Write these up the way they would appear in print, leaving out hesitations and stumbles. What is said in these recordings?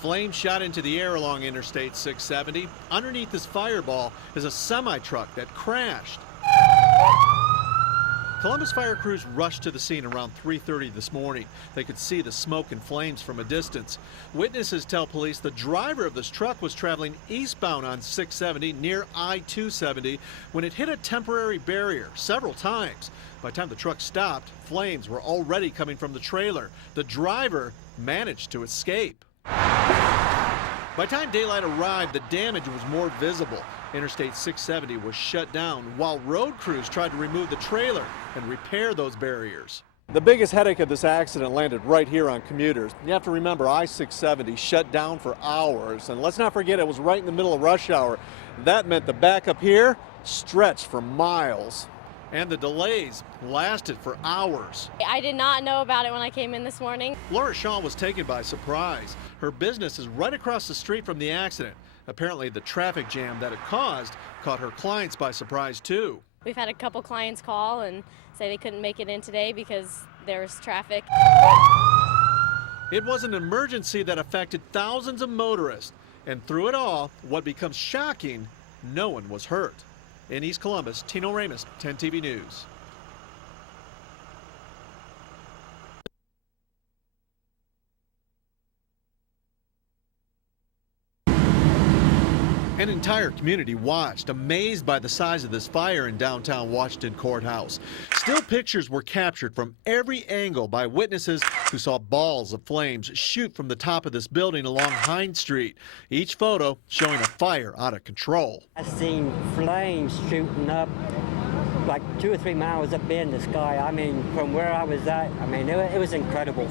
Flames shot into the air along Interstate 670. Underneath this fireball is a semi-truck that crashed. Columbus fire crews rushed to the scene around 3:30 this morning. They could see the smoke and flames from a distance. Witnesses tell police the driver of this truck was traveling eastbound on 670 near I-270 when it hit a temporary barrier several times. By the time the truck stopped, flames were already coming from the trailer. The driver managed to escape. By the time daylight arrived, the damage was more visible. Interstate 670 was shut down while road crews tried to remove the trailer and repair those barriers. The biggest headache of this accident landed right here on commuters. You have to remember I-670 shut down for hours, and let's not forget it was right in the middle of rush hour. That meant the backup here stretched for miles. And the delays lasted for hours. I did not know about it when I came in this morning. Laura Shaw was taken by surprise. Her business is right across the street from the accident. Apparently the traffic jam that it caused caught her clients by surprise too. We've had a couple clients call and say they couldn't make it in today because there was traffic. It was an emergency that affected thousands of motorists. And through it all, what becomes shocking, no one was hurt. In East Columbus, Tino Ramos, 10 TV News. An entire community watched, amazed by the size of this fire in downtown Washington Courthouse. Still pictures were captured from every angle by witnesses who saw balls of flames shoot from the top of this building along Hines Street. Each photo showing a fire out of control. I've seen flames shooting up like 2 or 3 miles up in the sky. I mean, from where I was at, I mean, it was incredible.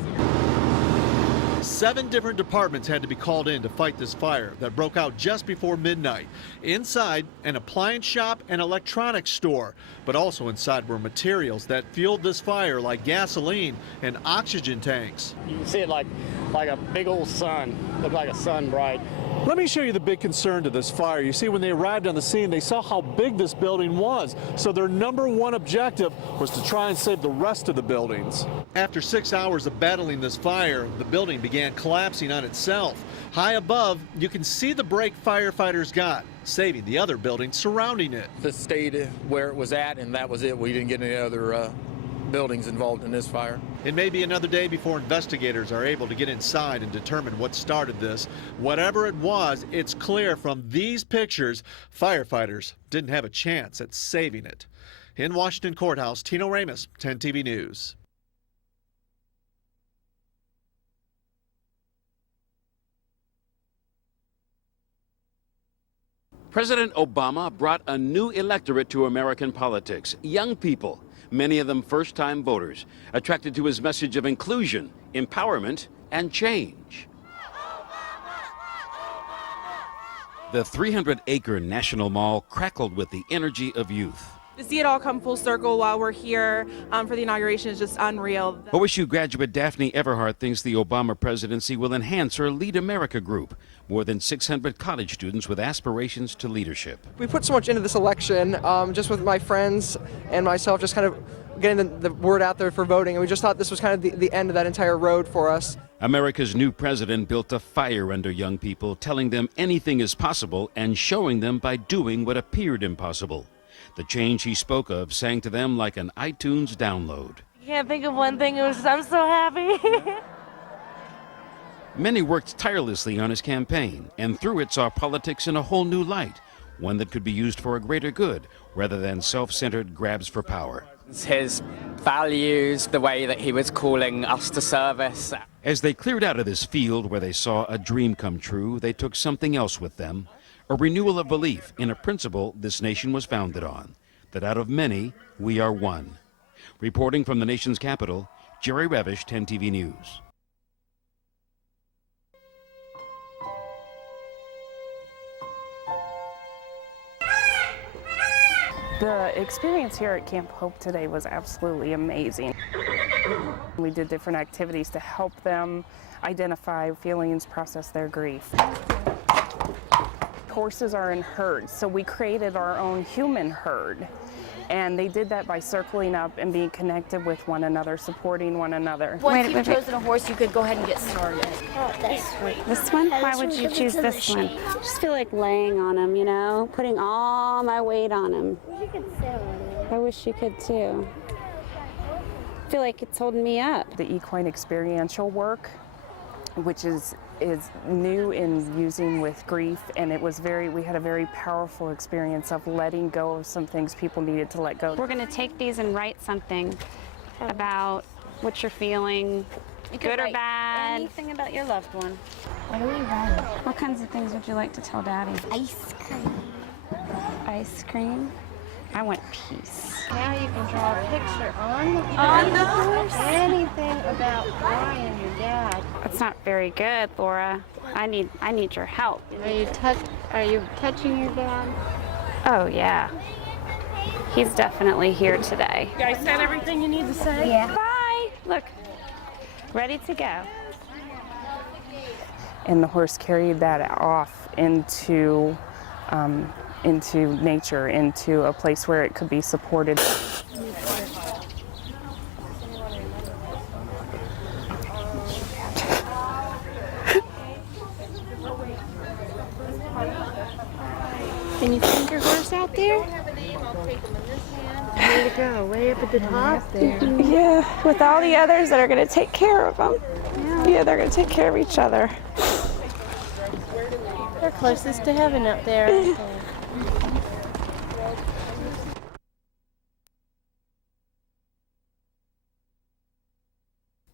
7 different departments had to be called in to fight this fire that broke out just before midnight. Inside, an appliance shop and electronics store, but also inside were materials that fueled this fire like gasoline and oxygen tanks. You can see it like a big old sun, looked like a sun bright. Let me show you the big concern to this fire. You see, when they arrived on the scene, they saw how big this building was. So their #1 objective was to try and save the rest of the buildings. After 6 hours of battling this fire, the building began collapsing on itself. High above, you can see the break firefighters got, saving the other buildings surrounding it. This stayed where it was at, and that was it. We didn't get any other buildings involved in this fire. It may be another day before investigators are able to get inside and determine what started this. Whatever it was, it's clear from these pictures, firefighters didn't have a chance at saving it. In Washington Courthouse, Tino Ramos, 10 TV News. President Obama brought a new electorate to American politics, young people, many of them first-time voters, attracted to his message of inclusion, empowerment, and change. The 300-acre National Mall crackled with the energy of youth. To see it all come full circle while we're here for the inauguration is just unreal. OSU graduate Daphne Everhart thinks the Obama presidency will enhance her Lead America group, more than 600 college students with aspirations to leadership. We put so much into this election, just with my friends and myself, just kind of getting the word out there for voting, and we just thought this was kind of the end of that entire road for us. America's new president built a fire under young people, telling them anything is possible and showing them by doing what appeared impossible. The change he spoke of sang to them like an iTunes download. I can't think of one thing. I'm so happy. Many worked tirelessly on his campaign, and through it saw politics in a whole new light, one that could be used for a greater good rather than self-centered grabs for power. His values, the way that he was calling us to service. As they cleared out of this field where they saw a dream come true, they took something else with them, a renewal of belief in a principle this nation was founded on, that out of many, we are one. Reporting from the nation's capital, Jerry Revish, 10 TV News. The experience here at Camp Hope today was absolutely amazing. We did different activities to help them identify feelings, process their grief. Horses are in herds, so we created our own human herd. And they did that by circling up and being connected with one another, supporting one another. Once you've chosen a horse, you could go ahead and get started. Oh, that's sweet. This one? Why would you choose this one? I just feel like laying on him, you know, putting all my weight on him. You could sit on it. I wish you could too. I feel like it's holding me up. The equine experiential work, which is new in using with grief, and we had a very powerful experience of letting go of some things people needed to let go. We're going to take these and write something about what you're feeling, good or bad. Anything about your loved one. What are we writing? What kinds of things would you like to tell Daddy? Ice cream. Ice cream? I want peace. Now you can draw a picture on the horse. Anything about Brian, your dad. That's not very good, Laura. I need your help. Are you touching your dad? Oh yeah. He's definitely here today. You guys said everything you need to say? Yeah. Bye. Look. Ready to go. And the horse carried that off into nature, into a place where it could be supported. Can you take your horse out there? Way to go, way up at the top there. Yeah, with all the others that are going to take care of them. Yeah, they're going to take care of each other. They're closest to heaven up there.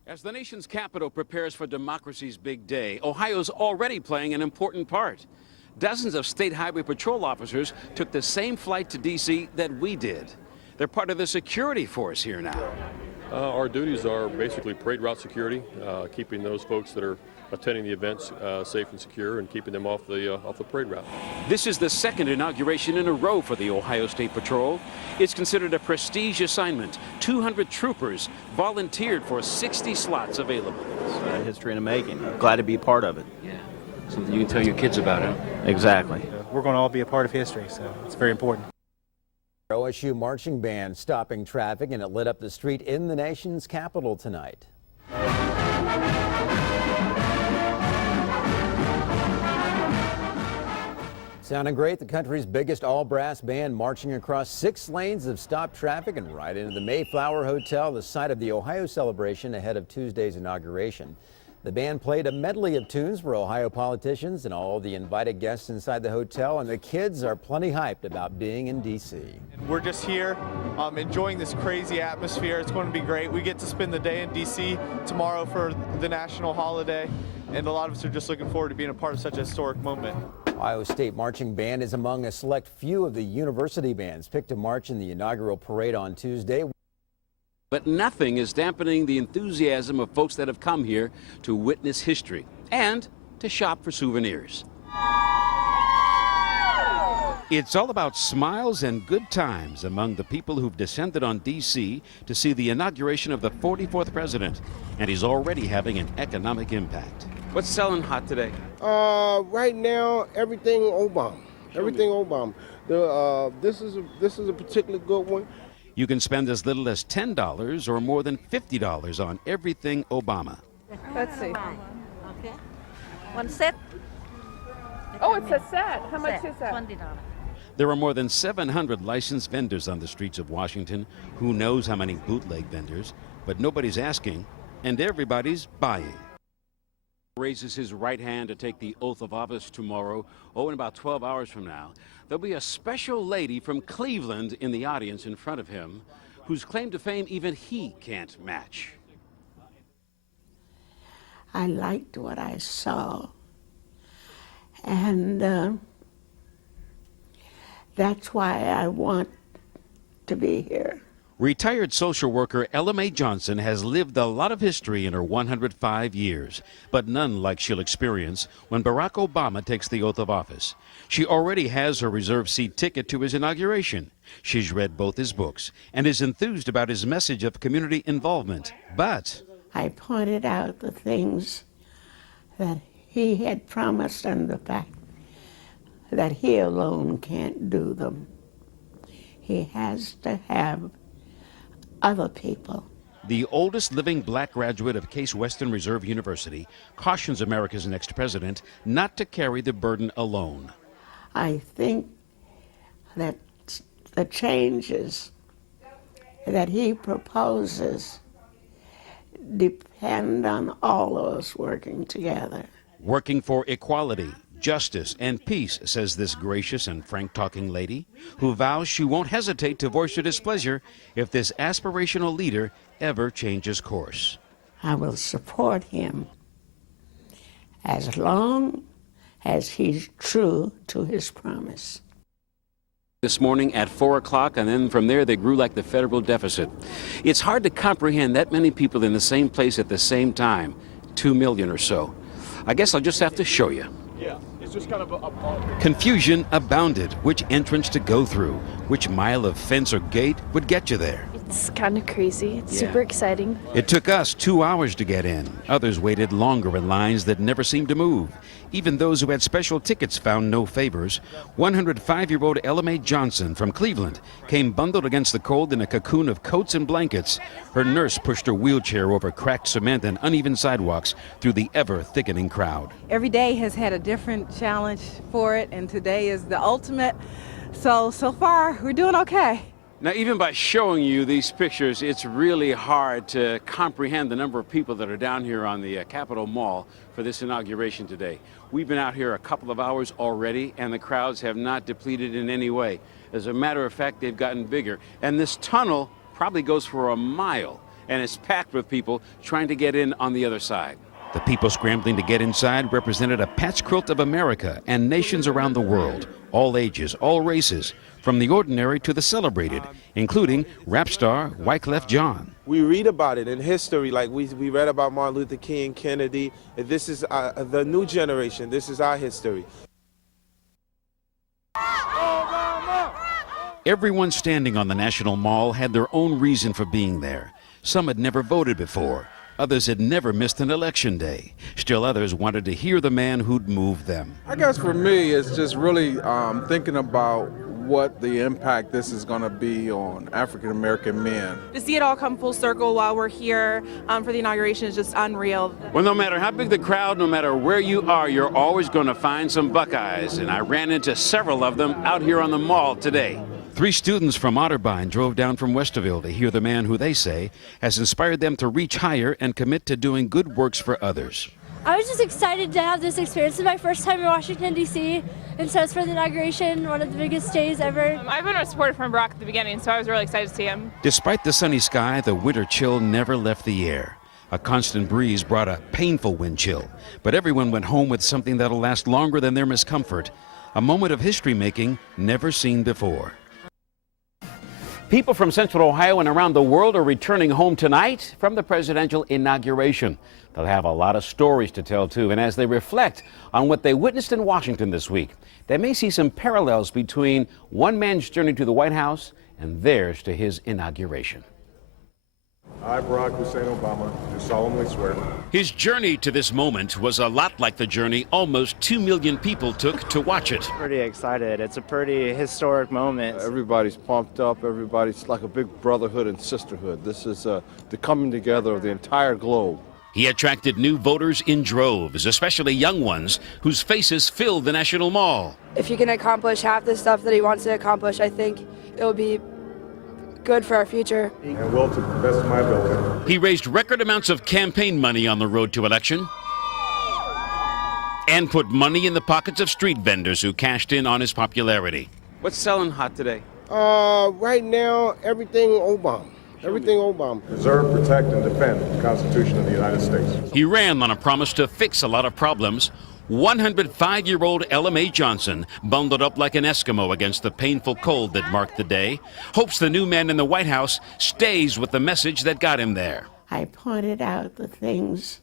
As the nation's capital prepares for democracy's big day, Ohio's already playing an important part. Dozens of State Highway Patrol officers took the same flight to D.C. that we did. They're part of the security force here now. Our duties are basically parade route security, keeping those folks that are attending the events safe and secure and keeping them off the parade route. This is the second inauguration in a row for the Ohio State Patrol. It's considered a prestige assignment. 200 troopers volunteered for 60 slots available. It's history in the making. Glad to be a part of it. Yeah. Something you can tell your kids about, huh? Exactly. We're going to all be a part of history, so it's very important. OSU marching band stopping traffic, and it lit up the street in the nation's capital tonight. Sounding great, the country's biggest all-brass band marching across 6 lanes of stopped traffic and right into the Mayflower Hotel, the site of the Ohio celebration ahead of Tuesday's inauguration. The band played a medley of tunes for Ohio politicians and all the invited guests inside the hotel, and the kids are plenty hyped about being in D.C. We're just here enjoying this crazy atmosphere. It's going to be great. We get to spend the day in D.C. tomorrow for the national holiday, and a lot of us are just looking forward to being a part of such a historic moment. Ohio State Marching Band is among a select few of the university bands picked to march in the inaugural parade on Tuesday. But nothing is dampening the enthusiasm of folks that have come here to witness history and to shop for souvenirs. It's all about smiles and good times among the people who've descended on D.C. to see the inauguration of the 44th president, and he's already having an economic impact. What's selling hot today? Right now, everything Obama. Everything Obama. This is a particularly good one. You can spend as little as $10 or more than $50 on everything Obama. Let's see. Okay. One set? Oh, it's a set. How much is that? $20. There are more than 700 licensed vendors on the streets of Washington. Who knows how many bootleg vendors? But nobody's asking, and everybody's buying. Raises his right hand to take the oath of office tomorrow. In about 12 hours from now, there'll be a special lady from Cleveland in the audience in front of him, whose claim to fame even he can't match. I liked what I saw, and that's why I want to be here. Retired social worker Ella Mae Johnson has lived a lot of history in her 105 years, but none like she'll experience when Barack Obama takes the oath of office. She already has her reserved seat ticket to his inauguration. She's read both his books and is enthused about his message of community involvement. But I pointed out the things that he had promised and the fact that he alone can't do them. he has to have other people. The oldest living black graduate of Case Western Reserve University cautions America's next president not to carry the burden alone. I think that the changes that he proposes depend on all of us working together. Working for equality, justice, and peace, says this gracious and frank-talking lady, who vows she won't hesitate to voice her displeasure if this aspirational leader ever changes course. I will support him as long as he's true to his promise. This morning at 4 o'clock, and then from there they grew like the federal deficit. It's hard to comprehend that many people in the same place at the same time, 2 million or so. I guess I'll just have to show you. Yeah, it's just kind of a Confusion abounded. Which entrance to go through, which mile of fence or gate would get you there. It's kind of crazy. It's super exciting. It took us 2 hours to get in. Others waited longer in lines that never seemed to move. Even those who had special tickets found no favors. 105-year-old Ella Mae Johnson from Cleveland came bundled against the cold in a cocoon of coats and blankets. Her nurse pushed her wheelchair over cracked cement and uneven sidewalks through the ever-thickening crowd. Every day has had a different challenge for it, and today is the ultimate. So far, we're doing okay. Now, even by showing you these pictures, it's really hard to comprehend the number of people that are down here on the Capitol Mall for this inauguration today. We've been out here a couple of hours already, and the crowds have not depleted in any way. As a matter of fact, they've gotten bigger. And this tunnel probably goes for a mile, and it's packed with people trying to get in on the other side. The people scrambling to get inside represented a patch quilt of America and nations around the world, all ages, all races, from the ordinary to the celebrated, including rap star Wyclef Jean. We read about it in history, like we read about Martin Luther King, Kennedy. This is the new generation. This is our history. Everyone standing on the National Mall had their own reason for being there. Some had never voted before. Others had never missed an election day. Still others wanted to hear the man who'd moved them. I guess for me, it's just really thinking about what the impact this is going to be on African-American men. To see it all come full circle while we're here for the inauguration is just unreal. Well, no matter how big the crowd, no matter where you are, you're always going to find some Buckeyes. And I ran into several of them out here on the mall today. 3 students from Otterbein drove down from Westerville to hear the man who they say has inspired them to reach higher and commit to doing good works for others. I was just excited to have this experience. This is my first time in Washington, D.C., and so it's for the inauguration, one of the biggest days ever. I've been a supporter from Barack at the beginning, so I was really excited to see him. Despite the sunny sky, the winter chill never left the air. A constant breeze brought a painful wind chill, but everyone went home with something that'll last longer than their miscomfort, a moment of history-making never seen before. People from Central Ohio and around the world are returning home tonight from the presidential inauguration. They'll have a lot of stories to tell, too, and as they reflect on what they witnessed in Washington this week, they may see some parallels between one man's journey to the White House and theirs to his inauguration. I, Barack Hussein Obama, do solemnly swear. His journey to this moment was a lot like the journey almost 2 million people took to watch it. Pretty excited. It's a pretty historic moment. Everybody's pumped up. Everybody's like a big brotherhood and sisterhood. This is the coming together of the entire globe. He attracted new voters in droves, especially young ones whose faces filled the National Mall. If you can accomplish half the stuff that he wants to accomplish, I think it will be good for our future. And will to the best of my ability. He raised record amounts of campaign money on the road to election and put money in the pockets of street vendors who cashed in on his popularity. What's selling hot today? Right now, everything Obama. Everything Obama. Preserve, protect, and defend the Constitution of the United States. He ran on a promise to fix a lot of problems. 105-year-old Ella Mae Johnson bundled up like an Eskimo against the painful cold that marked the day, hopes the new man in the White House stays with the message that got him there. I pointed out the things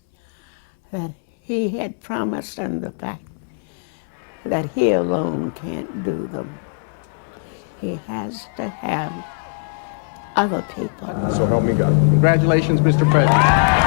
that he had promised and the fact that he alone can't do them. He has to have other people. So help me God. Congratulations, Mr. President.